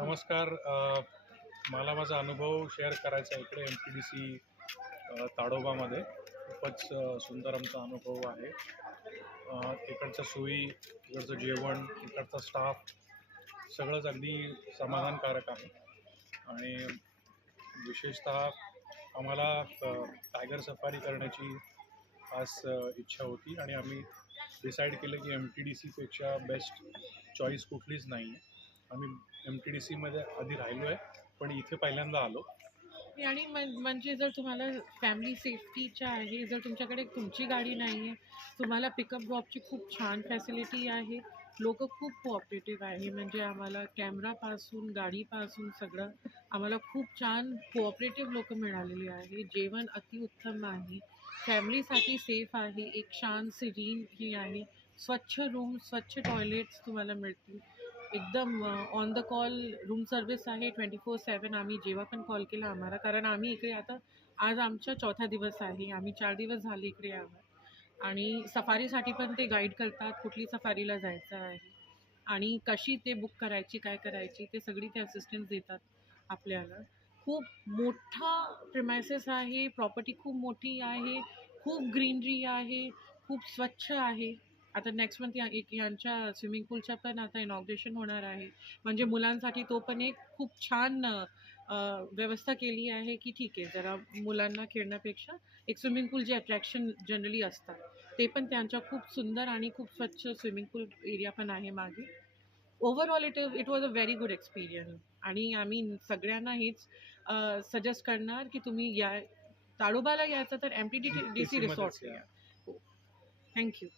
नमस्कार मला माझा अनुभव शेअर करायचा आहे इकडे एम टी डी सी ताडोबामध्ये. खूपच सुंदर आमचा अनुभव आहे. इकडच्या सोयी इकडचं जेवण इकडचा स्टाफ सगळंच अगदी समाधानकारक आहे. आणि विशेषतः आम्हाला टायगर सफारी करण्याची खास इच्छा होती. आणि आम्ही डिसाईड केलं की एम टी डी सीपेक्षा बेस्ट चॉईस कुठलीच नाही आहे आम्ही एम टी डी सीमध्ये आधी राहिलो आहे पण इथे पहिल्यांदा आलो. आणि म्हणजे जर तुम्हाला फॅमिली सेफ्टीच्या आहे जर तुमच्याकडे तुमची गाडी नाही आहे तुम्हाला पिकअप ड्रॉपची खूप छान फॅसिलिटी आहे. लोक खूप कोऑपरेटिव्ह आहे म्हणजे आम्हाला कॅमेरापासून गाडीपासून सगळं आम्हाला खूप छान कोऑपरेटिव्ह लोक मिळालेली आहे. जेवण अतिउत्तम आहे. फॅमिलीसाठी सेफ आहे. एक शांत सिरीन ही आहे. स्वच्छ रूम स्वच्छ टॉयलेट्स तुम्हाला मिळतील. एकदम on the call room service आहे ट्वेंटी फोर सेवन आम्ही जेव्हा पण कॉल केला आम्हाला. कारण आम्ही इकडे आता आज आमचा चौथा दिवस आहे. आम्ही चार दिवस झाले इकडे आहोत आणि सफारीसाठी पण ते गाईड करतात कुठली सफारीला जायचं आहे. आणि कशी ते बुक करायची काय करायची ते सगळी ते असिस्टन्स देतात आपल्याला. खूप मोठा प्रिमायसेस आहे प्रॉपर्टी खूप मोठी आहे खूप ग्रीनरी आहे खूप स्वच्छ आहे. आता नेक्स्ट मंथ या एक यांच्या स्विमिंग पूलच्या पण आता इनॉग्रेशन होणार आहे. म्हणजे मुलांसाठी तो पण एक खूप छान व्यवस्था केली आहे की ठीक आहे जरा मुलांना खेळण्यापेक्षा एक स्विमिंग पूल जे अट्रॅक्शन जनरली असतात ते पण त्यांच्या खूप सुंदर आणि खूप स्वच्छ स्विमिंग पूल एरिया पण आहे मागे. Overall it it was a very good experience आणि आम्ही सगळ्यांना हेच सजेस्ट करणार की तुम्ही या ताडोबाला यायचं तर M T D D C resort. या. Thank you